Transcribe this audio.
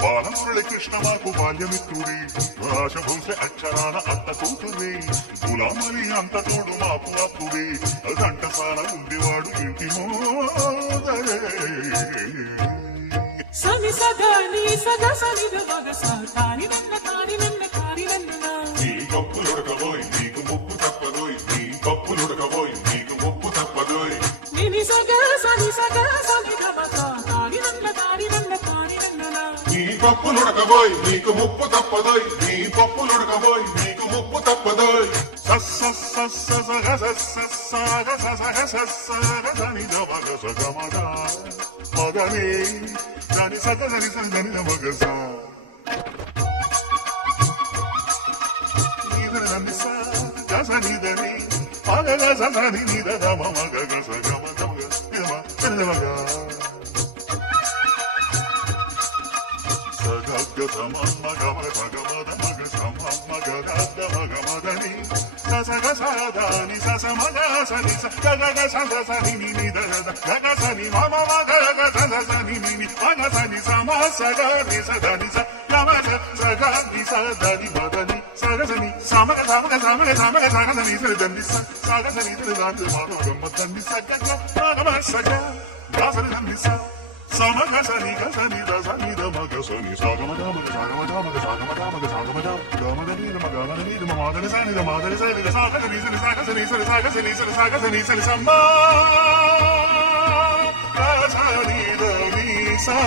బాలమురళి కృష్ణ మాకు బాల్యమిత్రుడి రాజవంశ అక్షరాల అత్త కూతురి గులామలి అంత తోడు మాకు అప్పుడే ఘంటసాల ఉండేవాడు ఇంటి మోదరే సని సగని సగ సని మగ సాని నన్న తాని నన్న తాని నన్న నీ కప్పులుడకబోయ్ నీకు ముప్పు తప్పదోయ్ నీ కప్పులుడకబోయ్ నీకు ముప్పు తప్పదోయ్ నిని సగ సని గమ తాని నన్న తాని నన్న తాని నన్న నీ పప్పులుడకబోయ్ నీకు ముప్పు తప్పదోయ్ నీ పప్పులుడకబోయ్ నీకు ముప్పు తప్పదోయ్ సస్స సస్స సగ సస్స సగ సగ సస్స గని మగ సగమగ మగనే దాని సగని సంగని మగస నీదర నన్నిస గసని దని మగ గసని నీదర మగ గస గమ గమ గమ మగ సగమదని సగసని ససమగసని సగసని గగసని మమ మగసని మగసని సమ సగని సదని సగని సదని మదని సగసని సమగ సమగ సమగ సమగ సగసని సదని సగసని సదని మగమదని సగ మగమ సగ గసని దండి సమగసని గసని దసని దమగసని సాగమగమగ సాగమగమగ సాగమగమగ సాగమగ గమగని మగమని మమగని సని దమగని సని సాగసని సని సాగసని సని సాగసని సని సాగసని సని సమ్మా గసని దని సా